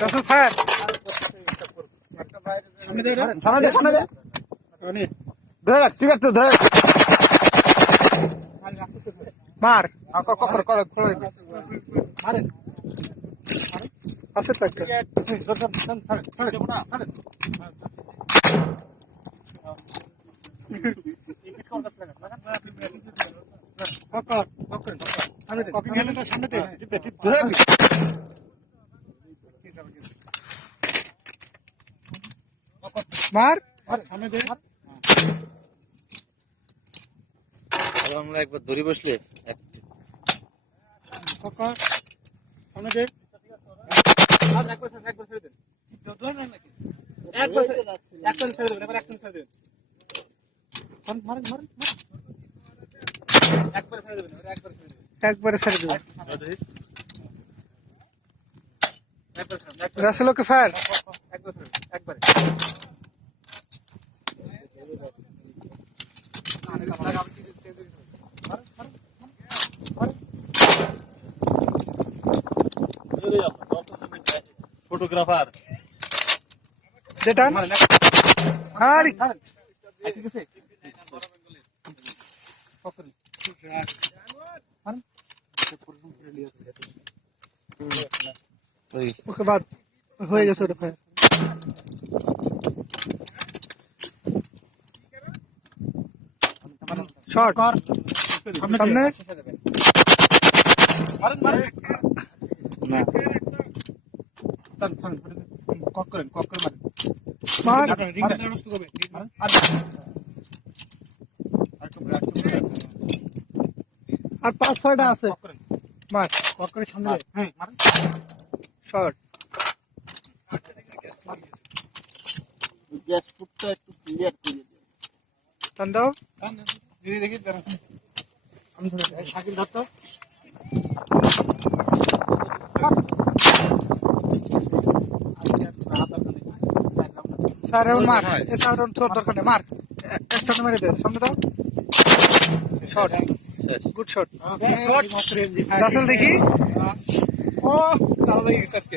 Rasel fire সামনে দে ধরে রাখ ঠিক আছে ধরে মার মারেন আছে তো একটা মার সামনে দে আমরা একবার ধরে বসলে সামনে দে একবারে ছেড়ে দেবে রাসেল ওকে ফায়ার ফটোগ্রাফার যেটা আরে ওকে বাদ হয়ে গেছে ওটা ফায়ার শট সামনে মার আর 5-6টা আছে মার সামনে শট গ্যাস ফুটটা একটু ক্লিয়ার করে দিন টান দাও দেখি আমি শাকিল ধরতো স্যার মার এ স্যার তোর দরকার নেই মার একটা মেরে দে সামনে দাও শট গুড শট রাসেল দেখি ও তাহলে দেখি আজকে